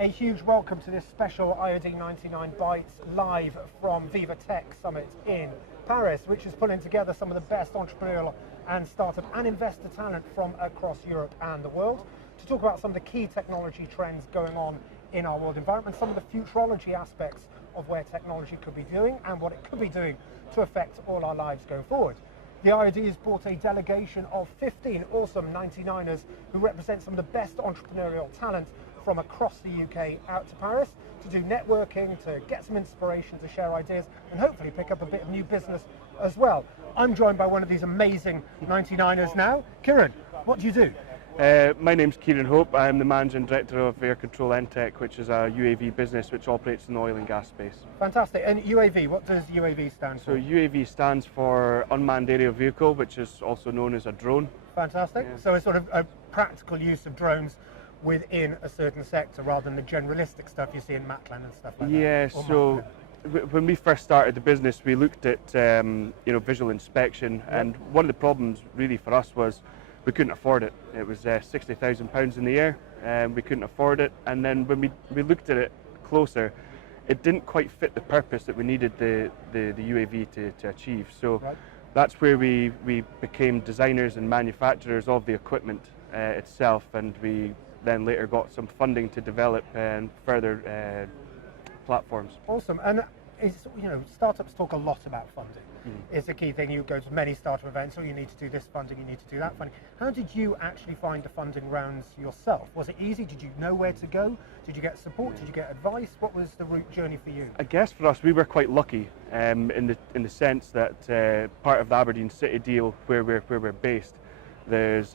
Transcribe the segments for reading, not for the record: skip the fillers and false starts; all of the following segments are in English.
A huge welcome to this special IoD99Bites live from VivaTech Summit in Paris, which is pulling together some of the best entrepreneurial and startup and investor talent from across Europe and the world to talk about some of the key technology trends going on in our world environment, some of the futurology aspects of where technology could be doing and what it could be doing to affect all our lives going forward. The IoD has brought a delegation of 15 awesome 99ers who represent some of the best entrepreneurial talent from across the UK out to Paris to do networking, to get some inspiration, to share ideas, and hopefully pick up a bit of new business as well. I'm joined by one of these amazing 99ers now. Kieran, what do you do? My name's Kieran Hope. I'm the Managing Director of Air Control Tech, which is a UAV business which operates in the oil and gas space. Fantastic. And UAV, what does UAV stand for? So UAV stands for Unmanned Aerial Vehicle, which is also known as a drone. Fantastic. Yeah. So it's sort of a practical use of drones within a certain sector rather than the generalistic stuff you see in Matlan and stuff like that. Yeah, so when we first started the business, we looked at visual inspection, and one of the problems really for us was we couldn't afford it. It was £60,000 in the year, and we couldn't afford it. And then when we looked at it closer, it didn't quite fit the purpose that we needed the UAV to achieve. So that's where we became designers and manufacturers of the equipment itself, and we then later got some funding to develop and further platforms. Awesome. And startups talk a lot about funding. It's a key thing. You go to many startup events, or you need to do this funding, you need to do that funding. How did you actually find the funding rounds yourself? Was it easy? Did you know where to go? Did you get support? Did you get advice? What was the route journey for you? I guess for us, we were quite lucky in the sense that part of the Aberdeen City deal where we're based, there's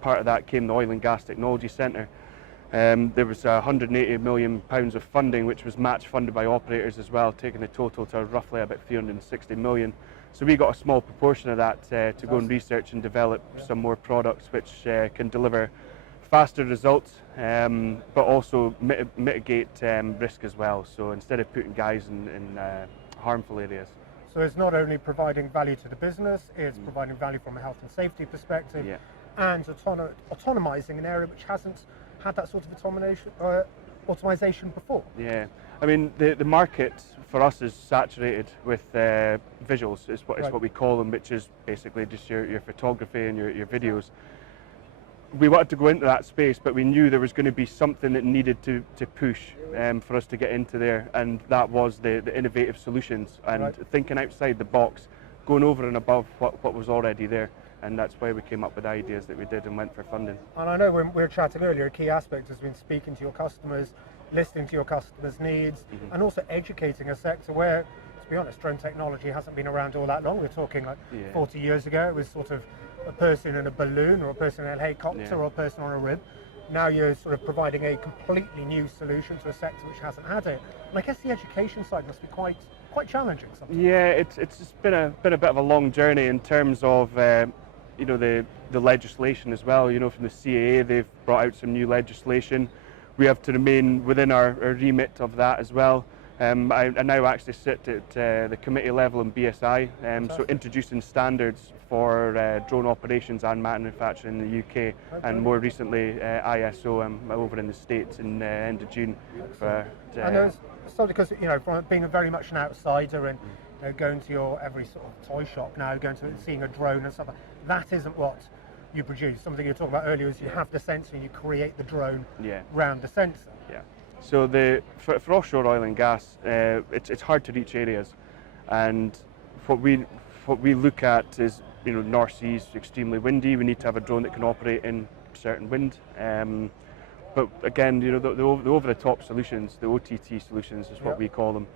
part of that came the Oil and Gas Technology Centre. There was £180 million of funding, which was match funded by operators as well, taking the total to roughly about £360 million. So we got a small proportion of that to go and research and develop some more products which can deliver faster results, but also mitigate risk as well. So instead of putting guys in harmful areas. So it's not only providing value to the business, it's providing value from a health and safety perspective, and autonomizing an area which hasn't had that sort of automation before. Yeah, I mean the market for us is saturated with visuals. It's what we call them, which is basically just your photography and your videos. We wanted to go into that space, but we knew there was going to be something that needed to push for us to get into there, and that was the innovative solutions and thinking outside the box, going over and above what was already there. And that's why we came up with the ideas that we did and went for funding. And I know when we were chatting earlier, a key aspect has been speaking to your customers, listening to your customers' needs, and also educating a sector where, to be honest, drone technology hasn't been around all that long. We're talking like 40 years ago, it was sort of a person in a balloon or a person in a helicopter or a person on a rib. Now you're sort of providing a completely new solution to a sector which hasn't had it. And I guess the education side must be quite challenging sometimes. Yeah, it's just been a bit of a long journey in terms of the legislation as well. From the CAA, they've brought out some new legislation. We have to remain within our remit of that as well. I now actually sit at the committee level in BSI, so introducing standards for drone operations and manufacturing in the UK, and more recently ISO over in the States in the end of June. And it's because from being very much an outsider and going to your every sort of toy shop now, going to seeing a drone and stuff like that isn't what you produce. Something you were talking about earlier is you have the sensor and you create the drone around the sensor. Yeah. So for offshore oil and gas, it's hard to reach areas, and what we look at is North Sea's extremely windy. We need to have a drone that can operate in certain wind. But again, the over-the-top solutions, the OTT solutions is what we call them,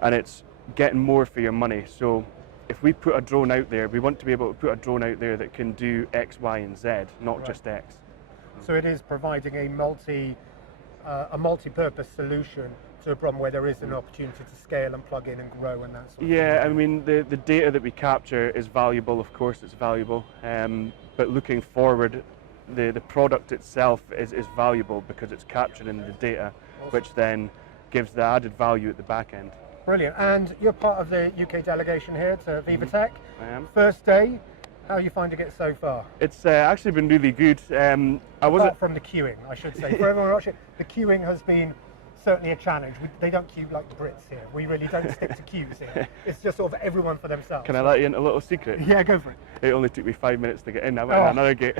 and it's getting more for your money. So if we put a drone out there, we want to be able to put a drone out there that can do X, Y, and Z, not just X. So it is providing a multi-purpose solution to a problem where there is an opportunity to scale and plug in and grow and that sort of thing. I mean the data that we capture is valuable. Of course, it's valuable, but looking forward, the product itself is valuable because it's capturing the data, which then gives the added value at the back end. Brilliant. And you're part of the UK delegation here to VivaTech. I am. First day, How are you finding it so far? It's actually been really good. Apart from the queuing, I should say. For everyone watching, the queuing has been certainly a challenge. We don't queue like the Brits here. We really don't stick to queues here. It's just sort of everyone for themselves. Can I let you in a little secret? Yeah, go for it. It only took me 5 minutes to get in. I went in another gate.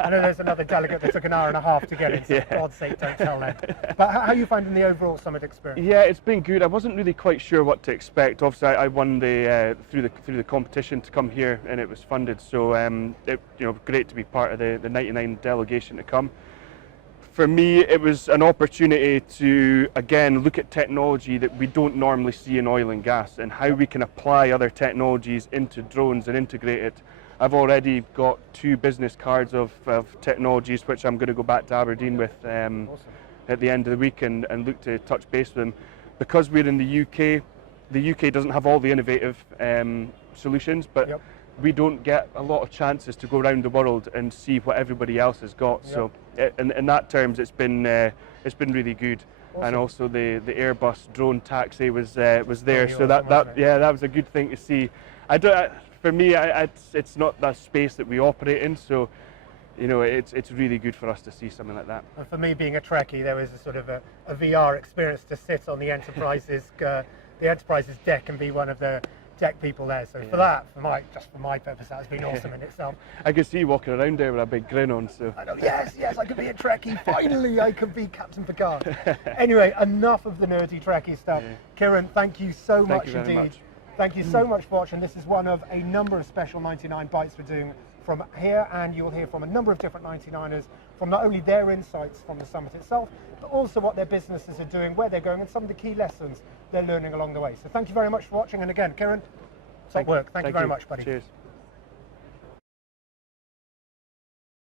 I know there's another delegate that took an hour and a half to get in, so for God's sake, don't tell them. But how are you finding the overall summit experience? Yeah, it's been good. I wasn't really quite sure what to expect. Obviously, I won the through the competition to come here, and it was funded. So great to be part of the 99 delegation to come. For me, it was an opportunity to, again, look at technology that we don't normally see in oil and gas and how we can apply other technologies into drones and integrate it. I've already got 2 business cards of technologies which I'm going to go back to Aberdeen with Awesome. at the end of the week and look to touch base with them. Because we're in the UK doesn't have all the innovative solutions, but we don't get a lot of chances to go around the world and see what everybody else has got. So in that terms, it's been really good. Awesome. And also the Airbus drone taxi was there. So that was a good thing to see. For me, it's not that space that we operate in, so it's really good for us to see something like that. And for me, being a Trekkie, there was a sort of a VR experience to sit on the Enterprise's deck and be one of the deck people there. So for that, for my purpose, that's been awesome in itself. I can see you walking around there with a big grin on. So I know, yes, I could be a Trekkie. Finally, I could be Captain Picard. Anyway, enough of the nerdy Trekkie stuff. Yeah. Kieran, thank you so much indeed. Thank you so much for watching. This is one of a number of special 99 Bites we're doing from here, and you'll hear from a number of different 99ers from not only their insights from the summit itself, but also what their businesses are doing, where they're going, and some of the key lessons they're learning along the way. So thank you very much for watching, and again, Kieran, top work. Thank you very much, buddy. Cheers.